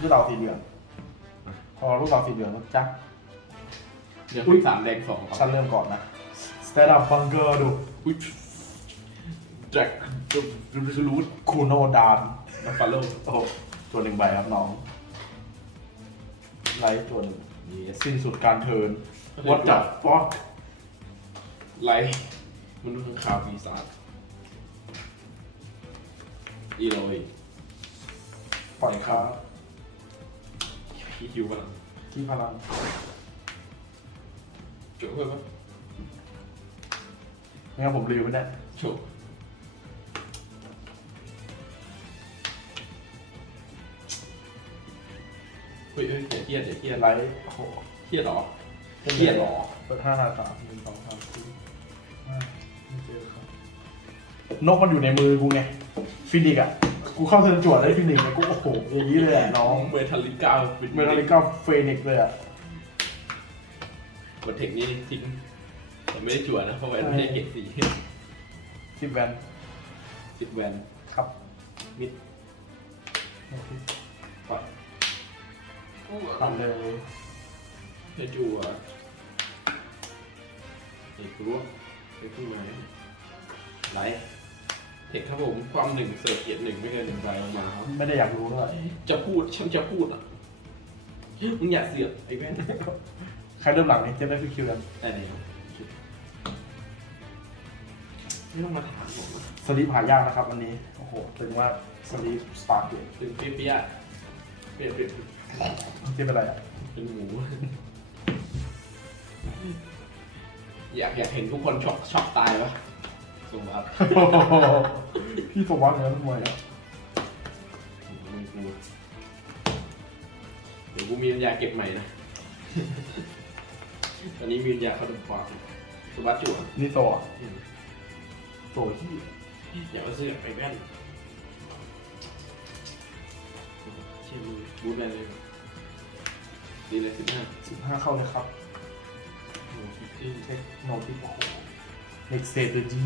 ลูกเต่าสีเหลือง พอลูกเต่าสีเหลืองแล้วจ้ะเดี๋ยวอุ๊ย สามแดงสองคฉัรับนเริ่มก่อนนะ Stand up Bunker ดูอุ้ยแจ็คดูดูดูรูทคูโนดานมาฟาโลโอ้โหตัวหนึ่งใบครับน้อง ไลท์ตัวหนึ่งนี่สิ้นสุดการเทิร์น What the fuck ไลท์มันดูข้างขาวปีศาจอีโรยปล่อยค้าพี่ คิวบ้างที่พลังจบเพื่อนปะไม่งั้นผมลืมไปแน่จบเฮ้ยเฮ้ยอย่าเครียดอย่าเครียดไลท์โอ้โหเครียดเหรอเครียดเหรอเปิดห้าห้าสามหนึ่งสองสามสี่ห้าไม่เจอครับนกมันอยู่ในมือกูไงฟินิกส์อะ กูเข้าเทิร์นจวดได้ฟินิกส์เลยกูโอ้โหอย่างนี้เลยอะน้องเมทัลลิก้าเมทัลลิก้าเฟนิกส์เลยอะกดเทคนี้ทิ้งแต่ไม่ได้จั่วนะเพราะแวนไม่ได้เก็บสีสิบแวนสิบแวนครับมิดโอเคปล่อยทำเลยให้จั่วอีกรั้วไปขึ้นมาไลท์ เทคครับผมความหนึ่งเสิร์ฟเกียรติหนึ่งไม่เกินหนึ่งใบลงมาครับไม่ได้อยากรู้ด้วยจะพูดฉันจะพูดอะมึงอย่าเสียบไอ้แว่นใครเริ่มหลังเนี่ยเจมได้ฟิคิวแล้วแต่ไหนครับไม่ต้องมาถามผมนะสลีปหายากนะครับอันนี้โอ้โหถึงว่าสลีปสตาร์ทเลยเป็นเปี้ยะเปี้ยะเปี้ยะเจมเป็นไรอะเป็นหมู อยากอยากเห็นทุกคนช็อกช็อกตายปะ สมบัติพี่สมวัติเนี่ยนักมวยอะไม่กลัวเดี๋ยวกูมีปัญญาเก็บใหม่นะ ตอนนี้มีปัญญาเข้าดูความสมบัติจุ๋นี่โซอะโซที่อยากเอาเสื้อไปแว่นเชี่ยมือบูทแว่นเลย ดีเลยสิบห้าสิบห้าเข้าเลยครับโอ้ฟิฟตี้เทคโนที่โอ้โห เน็กเซตจี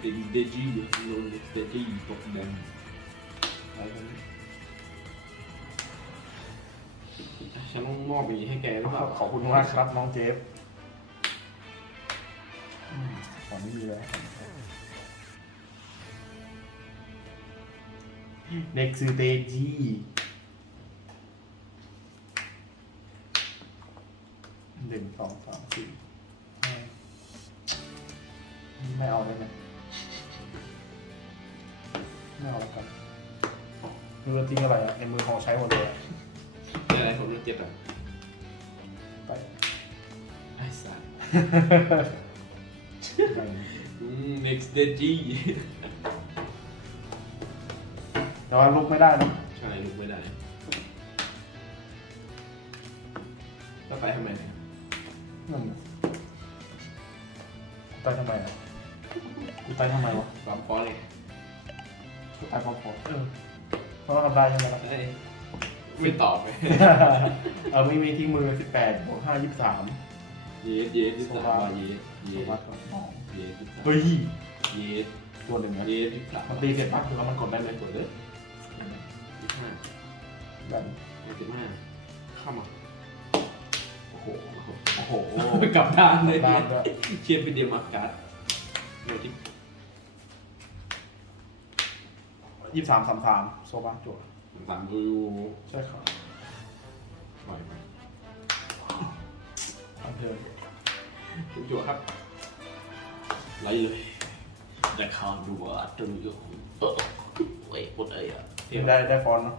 เดเดจี้โนเดจี้ตกแดงอะไรกันเนี่ยฉันต้องมอบอย่างนี้ให้แกหรือเปล่าขอบคุณมากครับน้องเจฟอืมของไม่มีแล้วเน็ ทิ้งอะไรอะในมือของใช้หมดเลยอะอะไรผมรู้เจ็บอะไปไอ้สัสอืม next day G แต่ว่าลุกไม่ได้นะใช่ลุกไม่ได้แล้วไปทำไมเนี่ยนั่นน่ะตายทำไมอะกูตายทำไมวะความป้อนเลยกูตายเพราะผมเออ เพราะเราทำได้ใช่ไหมล่ะเอ้ยไม่ตอบเลยเออมีมีทิ้งมือสิบแปดบวกห้ายี่สิบสามเยสเยสที่สามเยสเยสวัดก่อนอ๋อเยสที่สามเฮ้ย เยสตัวหนึ่งนะเยสที่สามมันตีเสร็จปั๊บแล้วมันกดได้เลยกดเลยที่ห้าแบบที่ห้าเข้ามาโอ้โหโอ้โหกลับด้านเลยด้านด้วยเชียร์เป็นเดียมาร์การ์ดโนติ ยี่สิบสามสามสามโซบาจั่วสามดูใช่ครับปล่อยไปทำเทิร์นคุณจั่วครับไล่เลยแต่ข่าวดูว่าจะมีอยู่เออเว้ยปวดไอ้อะเดี๋ยวได้ได้ฟอนต์เนาะ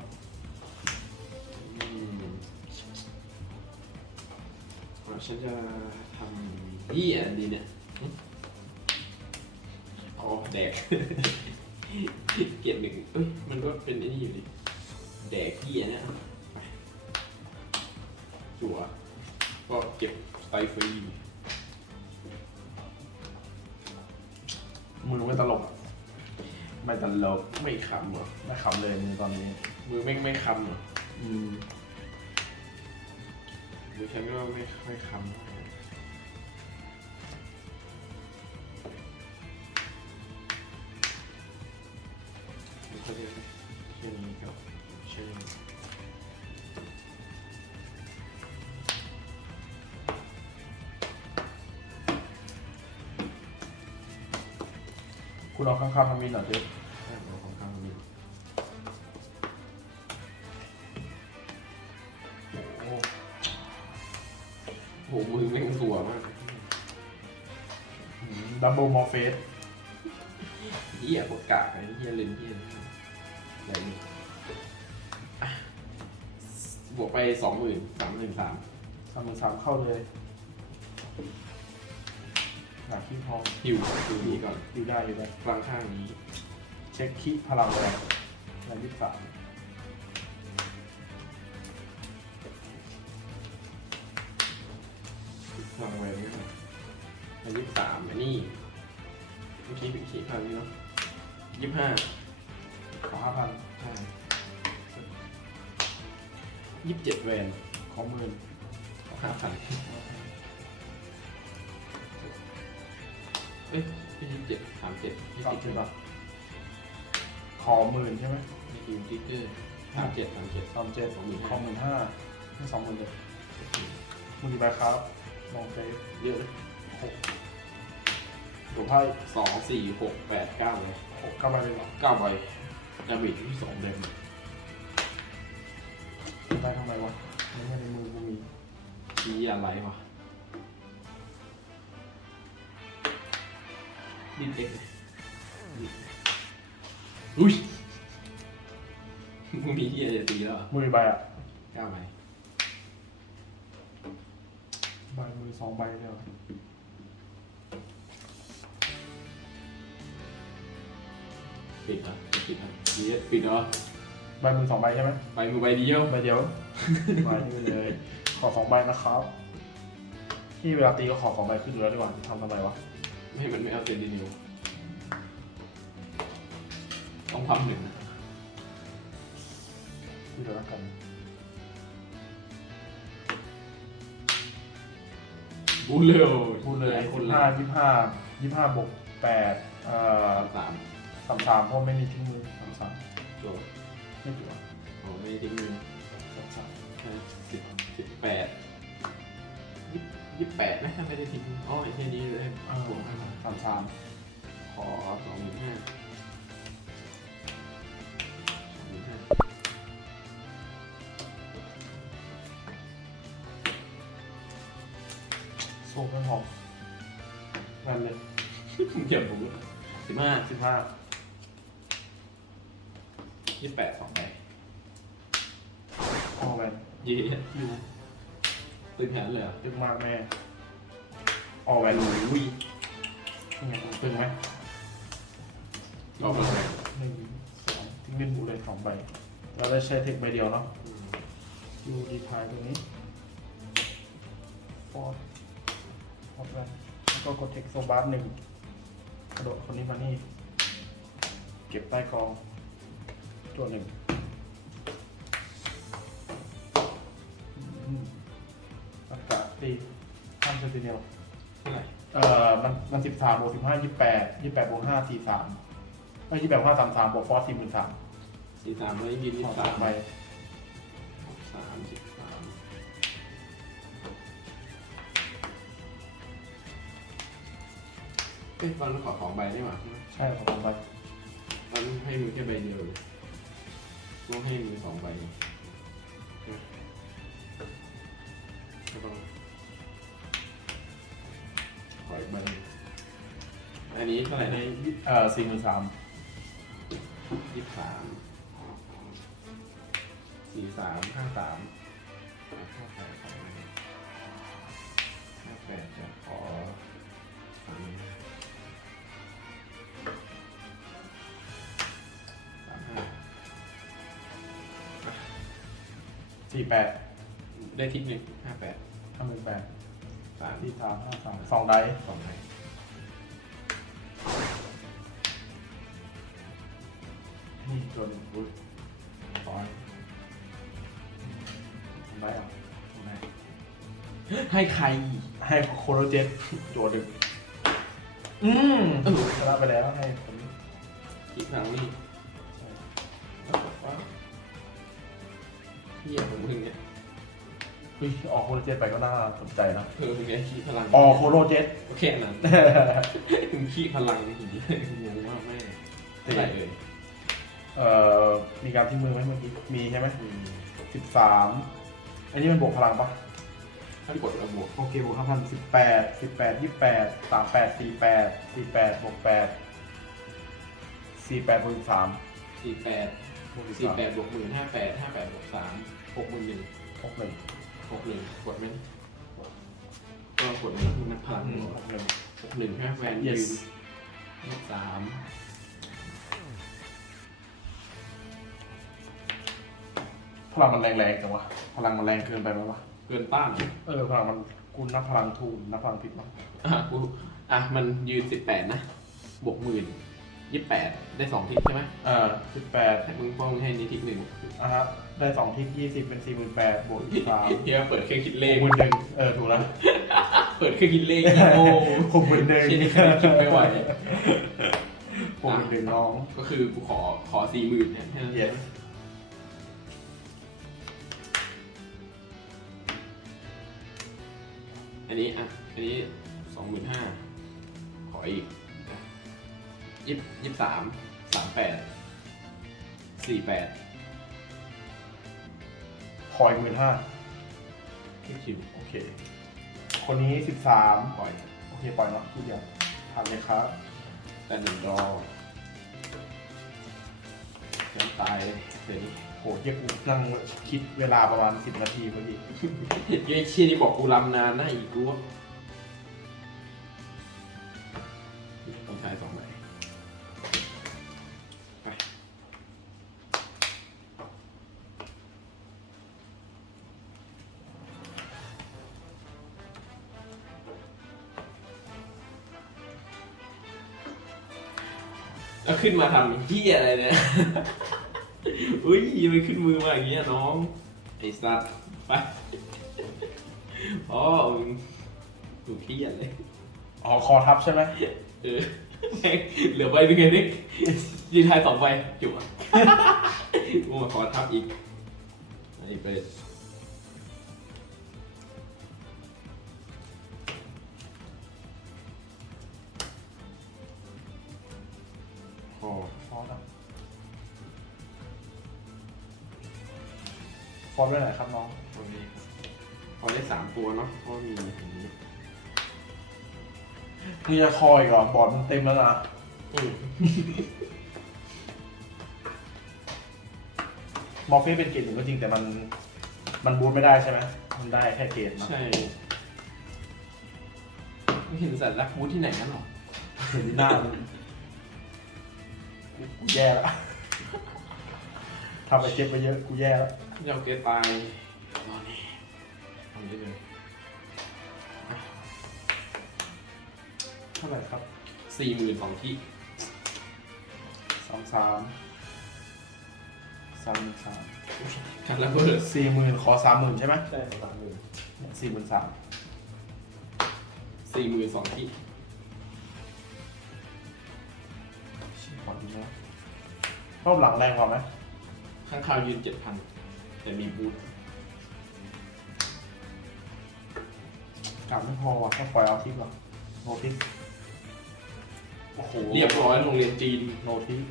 อืมอะฉันจะทำยี่อันดีเนี่ยหึอ๋อแดก เกียรติหนึ่งเอ้ย มันก็เป็นไอ้นี่อยู่ดิแดกยี่อันนะไปจั่วก็เก็บสไตล์ฟรีมือไม่ตลกอะไม่ตลกไม่คำเหรอไม่ขำเลยมือตอนนี้ มือไม่ไม่คำเหรออืมมือฉันก็ไม่ไม่คำ คุณเอาข้างๆทำมินหน่อยเจ๊เอาของข้างนี้โอ้โหมือแม่งสัวมากดับเบิลมอร์เฟสเหี้ยปวดกากไอ้เหี้ยเลนเหี้ยอะไรนี่อะบวกไปสองหมื่นสามหมื่นสามสามหมื่นสามเข้าเลย หนาขี้ทองฮิวฮิวนี้ก่อนอยู่ได้อยู่ได้กลางข้างนี้ เช็คขี้พลังแรงแรงยี่สิบสามวางไว้ไม่หมดอันยี่สิบสามอันนี้เมื่อกี้เป็นขี้ข้างนี้เนาะยี่สิบห้าขอห้าพันใช่ยี่สิบเจ็ดแวนขอหมื่นห้าพัน เอ้ยยี่สิบเจ็ดสามเจ็ดยี่สามสิบสิบบาทขอหมื่นใช่ไหมนี่คือติ๊กเกอร์สามเจ็ดสามเจ็ด สามเจ็ดสองหมื่นขอห้าหมื่นห้าไม่สองหมื่นเลยมือใบครับมองเฟสเยอะเลยหกถูกไพ่สองสี่หกแปดเก้าเลยหกเก้าใบเลยเหรอเก้าใบดาเมจที่สองเดมได้ทำไมวะไม่ใช่ในมือกูมีชี้อะไรวะ ดินเอ็กซ์อุ้ยมึงมีเฮียจะตีแล้วเหรอมือใบอะเก้าใบใบมือสองใบเลยเหรอปิดเหรอะปิดเหรอะดีอะปิดเหรอใบมือสองใบใช่ไหมใบมือใบเดียวใบเดียวใบนี้ไปเลย ขอสองใบนะครับที่เวลาตีก็ขอสองใบขึ้นอยู่แล้วดีกว่าทำทำไมวะ ไม่มันไม่เอาเซนดินิวต้องทำหนึ่งนะที่เดี๋ยวแล้วกันบูเลวพูดเลยคยี่นสิบละห้ายี่สิบห้ายี่สิบห้าบวกแปดเอ่อสามสามสามเพราะไม่มีทิ้งมือสามสามโจไม่เกี่ยวโอ้ไม่ทิ้งมือสามสามสิบสิบแปด ยี่ยี่แปดไหมถ้าไม่ได้ทิ้งอ๋อไอ้แค่นี้เลยเออบวกห้าพันสามสามขอสองหมื่นห้าสองหมื่นห้าโซ่ไม่พอนั่นเลยเดี๋ยวผมสิบห้าสิบห้ายี่แปดสองใบออกแวนยี่คิ วตึงแขนเลยเหรอะตึงมากแม่ออกแวนลุยนี่ไงตึงไหมออกมาเลยหนึ่งสองทิ้งเล่นบูเลยสองใบเราได้ใช้เทคใบเดียวเนาะยูดีทายตรงนี้ฟอร์ดฟอร์ดแวนแล้วก็กดเทคโซบาร์หนึ่งกระโดดคนนี้มานี่ เก็บใต้กองตัวหนึ่ง ตีห้ามเซนติเนลเท่าไหร่เอ่อมันมันสิบสามบวกสิบห้ายี่แปดยี่แปดบวกห้าสี่สามไม่ยี่แปดบวกห้าสามสามบวกฟอสสี่หมื่นสามสี่สามไม่ยินยี่ขอสาสามมใบสามสิบสามเอ้ยฟันขอสองใบได้ไหมใช่ขอสองใบมันให้มือแค่ใบเดียวเลยต้องให้มือสองใบใช่ปะ ขออีกใบหนึ่งอันนี้เท่าไหร่อันนะนี้เอ่อสี่หมื่นสามยี่สิบสาม สี่สามห้าสามห้าแปดสองใบห้าแปดจะขอสามสามห้าสี่แปดได้ทิปหนึ่งห้าแปดห้าหมื่นแปด สามสี่สามห้าสามสองไดส์สองใบนี่จนอุ้ยสองอันสองไดส์อะสองไดส์ให้ใคร ให้โคโรเจ็ตโจทย์หนึ่งอืมชนะไปแล้วให้ผมอีกครั้งนี่เฮียผมมึงเนี่ยเฮ้ยออกโคโรเจ็ตไปก็น่าสนใจนะเธอมึงไงขี้พลังออกโคโรเจ็ตโอเคนั้นมึงขี้พลังจริงๆยังว่าแม่เท่าไหร่เอ่ยเอ่อมีการทิ้งมือไหมเมื่อกี้มีใช่ไหมอืมสิบสามอันนี้มันบวกพลังปะถ้ากดระบบโอเคบวกห้าพันสิบแปดสิบแปดยี่แปดสามแปดสี่แปดสี่แปดบวกแปดสี่แปดบวกสามสี่แปดบวกสี่สามแปดบวกหมื่นห้าแปดห้าแปดบวกสามหกหมื่นหนึ่งหกหนึ่ง หกหนึ่งกดไหมก็กดไหมมันพลังหกหนึ่งหกหนึ่งห้าแวนยื yes นยี่สามพลังมันแรงๆจังวะ พลังมันแรงเกินไปไหมวะ เกินต้านเออพลังมันกูนับพลังถูกนับพลังผิดมั้งอะกูอะมันยืนสิบแปดนะ บวกหมื่นยี่แปดได้สองทิศใช่ไหมเออสิบแปดให้มึงป้องให้นิทิศหนึ่งอะฮะ ได้สองทิกยี่สิบเป็นสี่หมื่นแปดบวกอีกสามเฮียเปิดเครื่องคิดเลหขกหมื่นหนึ่งเออถูกแล้วเปิดเครื่องคิดเลขอีโมหกหมื่นหนึ่งชิ้นนี้คิดไม่ไหวหกหมื่นหนึ่งน้อง ก็คือกูขอขอสี่หมื่นเนี่ยแค่นั้น yes อันนี้อะ อันนี้สองหมื่นห้าขออีกยี่ยี่สามสามแปดสี่แปดค อยหมื่นห้าคิวคิวโอเค คนนี้สิบสามปล่อยโอเค ปล่อยเนาะทีเดียวทำเลยครับแต่หนึ่งรอยังตายเดี๋ยวนี้โหเยี่ยกูนั่งคิดเวลาประมาณสิบนาทีพอดียี่ไอ้เชี่ยนี่บอกกูรำนานนะอีกกูว่า แล้วขึ้นมาทำเฮียอะไรเนี่ยอุ้ยมันขึ้นมือมาอย่างเงี้ยน้องไอ้สัตว์ไปอ๋อมึงถูกเฮียเลยอ๋อคอทับใช่ไหมเออแม่งเหลือใบเป็นไงนิกยืนทายสองใบจุ๊บกูมาขอทับอีกไอ้เปิ ดพอฟอนต์อะฟอนต์ด้วยไหนครับน้องพอนี้พอได้สามตัวเนาะเพราะมีอย่างนี้นี่จะคอยก่อนบอร์ดมันเต็มแล้วนะอืมมอร์เฟสเป็นเกรดหนึ่งก็จริงแต่มันมันบูทไม่ได้ใช่ไหมมันได้แค่เกรดนะใช่ไม่เห็นสัตว์รักบูธที่ไหนกันหรอ เห็นที่หน้ามัน กูแย่แล้วทำไปเจ็บไปเยอะกูแย่แล้วเจ้าเกตายตอนนี้ทำได้เลยเท่าไหร่ครับสี่หมื่นสองที่สามสามสามหมื่นสามกันแล้วเบิร์ดสี่หมื่นขอสามหมื่นใช่ไหมใช่สามหมื่นสี่หมื่นสามสี่หมื่นสองที่ รอบหลังแรงกว่าไหมข้างคาวยืนเจ็ดพันแต่มีบูธกลับไม่พอว่ะแค่ปล่อยเอาทิปหรอโนทิปโอ้โหเรียบร้อยโรงเรียนจีนโนทิป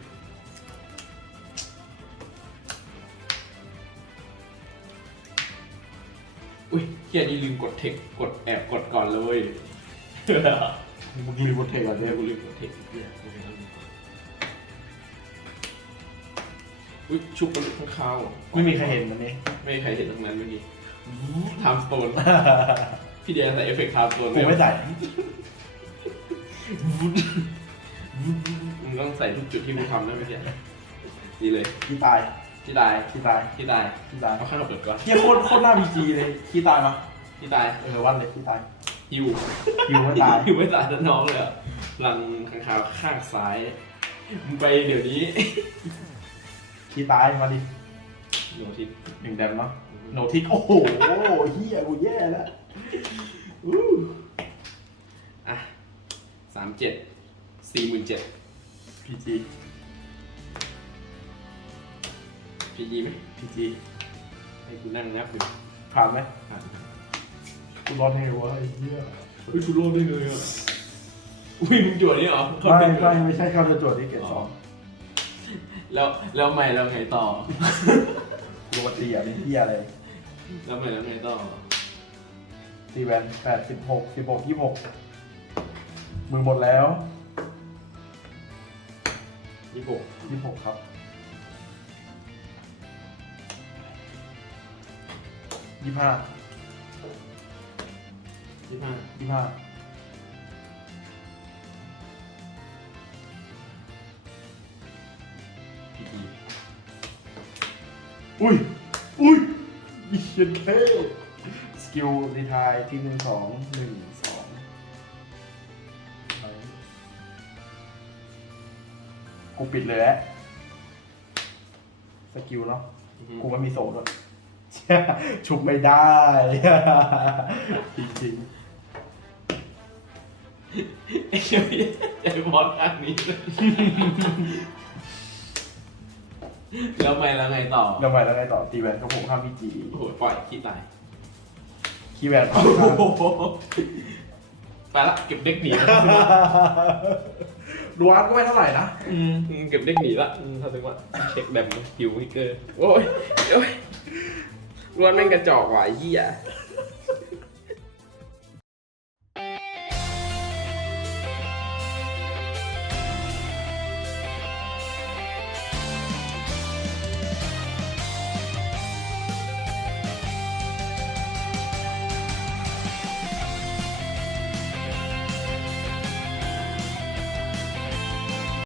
อุ้ยเฮียนี่ลืมกดเทคกดแอบกดก่อนเลย มึงรีบทเทก่อนเดี๋เดี๋ยยววกูลืมกดเทคเฮียกูไม่ต้อง อุ้ยชุบมันข้างคาวไม่มีใครเห็นมันนี่ไม่มีใครเห็นตรงนั้นเมื่อกี้ไทม์สโตนพี่เดียใส่เอฟเฟกต์ไทม์สโตนกูไม่ใส่มึงต้องใส่ทุกจุดที่มึงทำนะไม่ใช่ดีเลยขี้ตายที่ตายขี้ตายที่ตายขี้ตายเอาข้างกับเปิดก่อนเฮียโคตรโคตรหน้าพีจีเลยขี้ตายมาที่ตายเออวันเลยขี้ตายฮิวหิวไม่ตายฮิวไม่ตายนะน้องเลยอะหลังข้างขาวข้างซ้ายมึงไปเดี๋ยวนี้ ขี้ตายมาดิโนทิศหนึ่งแดมเนาะโนทิกโอ้โหเฮียกูแย่แล้วอู้อะสามเจ็ดสี่หมื่นเจ็ดพีจีพีจีไหมพีจีให้กูนั่งนับดูผ่านไหมผ่านกูรอดให้วะไอ้เหี้ยเฮ้ยกูโลดได้เลยอะอุ้ยมึงจวดนี่เหรอไม่ไม่ไม่ใช่เข้าจะจวดที่เกรดสอง แล้วแล้วไม่แล้วไงต่อดูมาตีอะนี่เฮียอะไรแล้วไม่แล้วไงต่อ ตีแวนแปดสิบหกสิบหกยี่หกมือหมดแล้วยี่หกยี่หกครับ ยี่ห้ายี่ห้ายี่ห้า อุ้ย อุ้ยเฮียเท่สกิลรีทายที่หนึ่งสองหนึ่งสองกูปิดเลยแหละสกิลเนาะกูไม่มีโซ่ด้วยชุบไม่ได้ จริงไอ้เหี้ยไอ้บอลอันนี้เลย แล้วไม่แล้วไงต่อๆแล้วไปแล้วไงต่อตีแวนก็ผมข้ามพี่จีโอ้โหปล่อยขี้ตายคีย์แวนข้ามโอ้โหไปละเก็บเด็กหนีละดูอาร์ตก็ไม่เท่าไหร่นะอืมเก็บเด็กหนีละอืมถ้าถึงว่าเช็คแบบหิวฮิกเกอร์โอ้ยโอ้ยรวนแม่งกระจอกว่ะไอ้เหี้ย